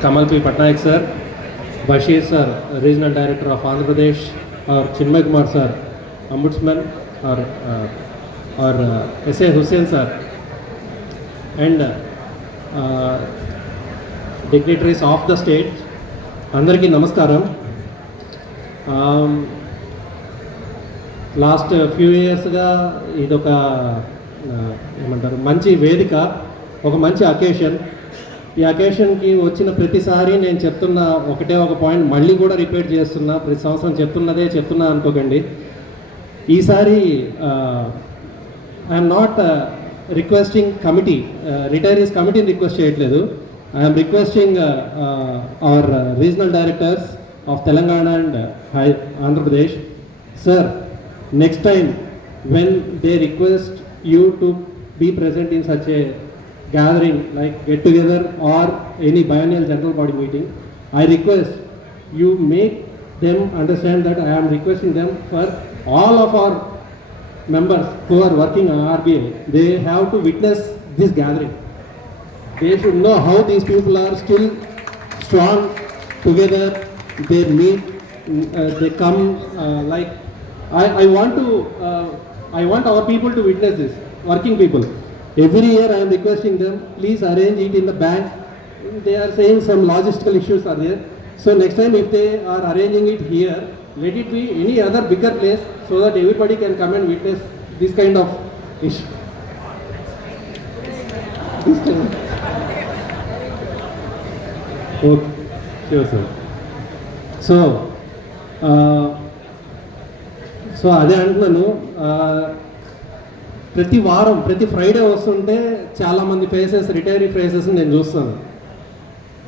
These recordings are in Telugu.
Kamal P. Patnaik sir, Bashir sir, Regional Director of Andhra Pradesh, or Chinmay Kumar sir, Ombudsman, or S.A. Hussain sir, and dignitaries of the state. అందరికీ నమస్కారం. లాస్ట్ ఫ్యూ ఇయర్స్గా ఇదొక ఏమంటారు మంచి వేదిక, ఒక మంచి అకేషన్. ఈ అకేషన్కి వచ్చిన ప్రతిసారి నేను చెప్తున్న ఒకటే ఒక పాయింట్ మళ్ళీ కూడా రిపీట్ చేస్తున్నా, ప్రతి సంవత్సరం చెప్తున్నా అనుకోకండి. ఈసారి I'm not requesting committee, retirees కమిటీని రిక్వెస్ట్ చేయట్లేదు. I'm requesting our regional directors of Telangana and Andhra Pradesh, sir, next time when they request you to be present in such a gathering like get together or any biennial general body meeting, I request you make them understand that I am requesting them for all of our members who are working on RBI, they have to witness this gathering. They should know how these people are still strong together. They meet, they come like I want our people to witness this, working people. Every year I am requesting them, please arrange it in the bank. They are saying some logistical issues are there. So next time if they are arranging it here, let it be any other bigger place so that everybody can come and witness this kind of issue. Okay, sure sir. So అదే అంటున్నాను, ప్రతి వారం ప్రతి ఫ్రైడే వస్తుంటే చాలామంది ఫేసెస్, రిటైరీ ఫేసెస్ నేను చూస్తాను.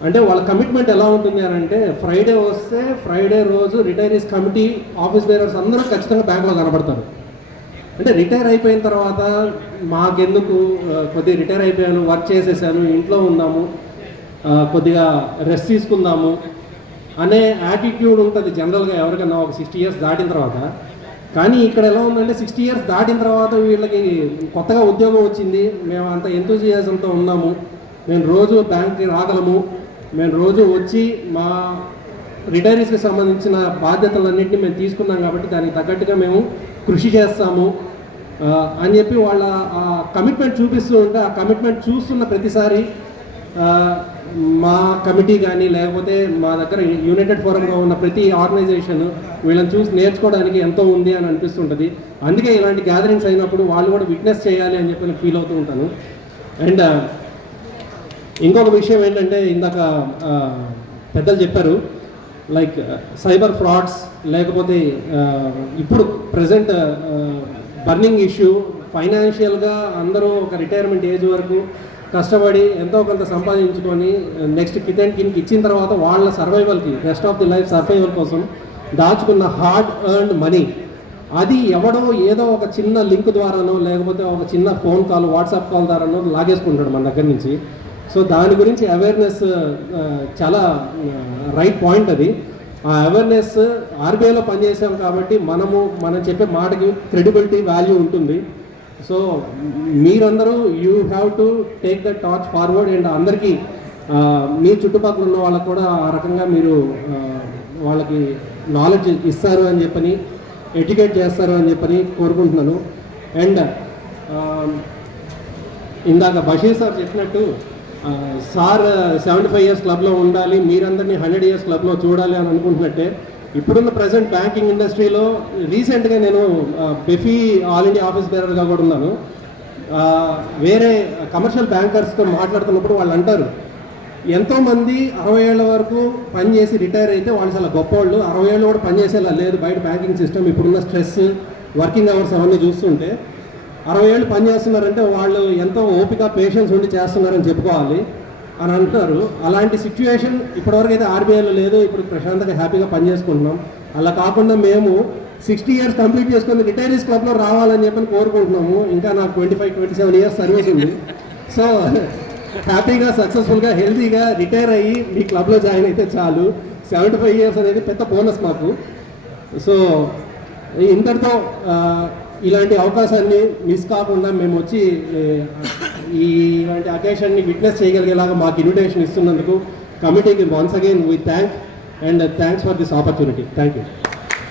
అంటే వాళ్ళ కమిట్మెంట్ ఎలా ఉంటుంది అని అంటే, ఫ్రైడే వస్తే ఫ్రైడే రోజు రిటైరీస్ కమిటీ ఆఫీస్ బేరర్స్ అందరూ ఖచ్చితంగా బ్యాంక్లో కనబడతారు. అంటే రిటైర్ అయిపోయిన తర్వాత మాకెందుకు, కొద్దిగా రిటైర్ అయిపోయాను, వర్క్ చేసేసాను, ఇంట్లో ఉన్నాము, కొద్దిగా రెస్ట్ తీసుకుందాము అనే యాటిట్యూడ్ ఉంటుంది జనరల్గా ఎవరికన్నా ఒక 60 years దాటిన తర్వాత. కానీ ఇక్కడ ఎలా ఉందంటే 60 years దాటిన తర్వాత వీళ్ళకి కొత్తగా ఉద్యోగం వచ్చింది, మేము అంత ఎంతూజియాజంతో ఉన్నాము, మేము రోజు బ్యాంక్కి రాగలము, మేము రోజు వచ్చి మా రిటైరీస్కి సంబంధించిన బాధ్యతలన్నింటినీ మేము తీసుకున్నాం కాబట్టి దానికి తగ్గట్టుగా మేము కృషి చేస్తాము అని చెప్పి వాళ్ళ కమిట్మెంట్ చూపిస్తూ ఉంటే, ఆ కమిట్మెంట్ చూస్తున్న ప్రతిసారి మా కమిటీ కానీ లేకపోతే మా దగ్గర యునైటెడ్ ఫోరంగా ఉన్న ప్రతి ఆర్గనైజేషన్ వీళ్ళని చూసి నేర్చుకోవడానికి ఎంతో ఉంది అని అనిపిస్తుంటుంది. అందుకే ఇలాంటి గ్యాదరింగ్స్ అయినప్పుడు వాళ్ళు కూడా విట్నెస్ చేయాలి అని చెప్పి ఫీల్ అవుతూ ఉంటాను. అండ్ ఇంకొక విషయం ఏంటంటే, ఇందాక పెద్దలు చెప్పారు లైక్ సైబర్ ఫ్రాడ్స్, లేకపోతే ఇప్పుడు ప్రజెంట్ బర్నింగ్ ఇష్యూ, ఫైనాన్షియల్గా అందరూ ఒక రిటైర్మెంట్ ఏజ్ వరకు కష్టపడి ఎంతో కొంత సంపాదించుకొని నెక్స్ట్ కిన్కి ఇచ్చిన తర్వాత వాళ్ళ సర్వైవల్కి, rest of the life survival కోసం దాచుకున్న హార్డ్ ఎర్న్డ్ మనీ, అది ఎవడో ఏదో ఒక చిన్న లింక్ ద్వారానో లేకపోతే ఒక చిన్న ఫోన్ కాల్, వాట్సాప్ కాల్ ద్వారానో లాగేసుకుంటాడు మన దగ్గర నుంచి. సో దాని గురించి అవేర్నెస్ చాలా రైట్ పాయింట్. అది ఆ అవేర్నెస్ ఆర్బీఐలో పనిచేసాం కాబట్టి మనం చెప్పే మాటకి క్రెడిబిలిటీ, వాల్యూ ఉంటుంది. సో మీరందరూ you have to take the torch forward and అందరికీ మీ చుట్టుపక్కల ఉన్న వాళ్ళకు కూడా ఆ రకంగా మీరు వాళ్ళకి నాలెడ్జ్ ఇస్తారు అని చెప్పని, ఎడ్యుకేట్ చేస్తారు అని చెప్పని కోరుకుంటున్నాను. అండ్ ఇందాక బషీర్ సార్ చెప్పినట్టు, సార్ 75 years క్లబ్లో ఉండాలి, మీరందరినీ 100 years క్లబ్లో చూడాలి అని అనుకుంటున్నట్టే, ఇప్పుడున్న ప్రజెంట్ బ్యాంకింగ్ ఇండస్ట్రీలో రీసెంట్గా నేను బెఫీ ఆల్ ఇండియా ఆఫీస్ బేరర్గా కూడా ఉన్నాను. వేరే కమర్షియల్ బ్యాంకర్స్తో మాట్లాడుతున్నప్పుడు వాళ్ళు అంటారు, ఎంతోమంది 60 ఏళ్ళ వరకు పనిచేసి రిటైర్ అయితే వాళ్ళు చాలా గొప్పవాళ్ళు, 60 ఏళ్ళు కూడా పనిచేసేలా లేదు బయట బ్యాంకింగ్ సిస్టమ్, ఇప్పుడున్న స్ట్రెస్, వర్కింగ్ అవర్స్ అవన్నీ చూస్తుంటే 60 ఏళ్ళు పనిచేస్తున్నారంటే వాళ్ళు ఎంతో ఓపిక, పేషెన్స్ ఉండి చేస్తున్నారని చెప్పుకోవాలి అని అంటారు. అలాంటి సిచ్యువేషన్ ఇప్పటివరకు అయితే ఆర్బీఐలో లేదు. ఇప్పుడు ప్రశాంతంగా హ్యాపీగా పనిచేసుకుంటున్నాం. అలా కాకుండా మేము 60 years కంప్లీట్ చేసుకుని రిటైరీస్ క్లబ్లో రావాలని చెప్పని కోరుకుంటున్నాము. ఇంకా నాకు 25-27 years సర్వీస్ ఉంది. సో హ్యాపీగా, సక్సెస్ఫుల్గా, హెల్తీగా రిటైర్ అయ్యి మీ క్లబ్లో జాయిన్ అయితే చాలు. 75 years అనేది పెద్ద బోనస్ మాకు. సో ఇంతటితో ఇలాంటి అవకాశాన్ని మిస్ కాకుండా మేము వచ్చి ఇలాంటి అకేషన్ని విట్నెస్ చేయగలిగేలాగా మాకు ఇన్విటేషన్ ఇస్తున్నందుకు కమిటీకి once again we thank and thanks for this opportunity. Thank you.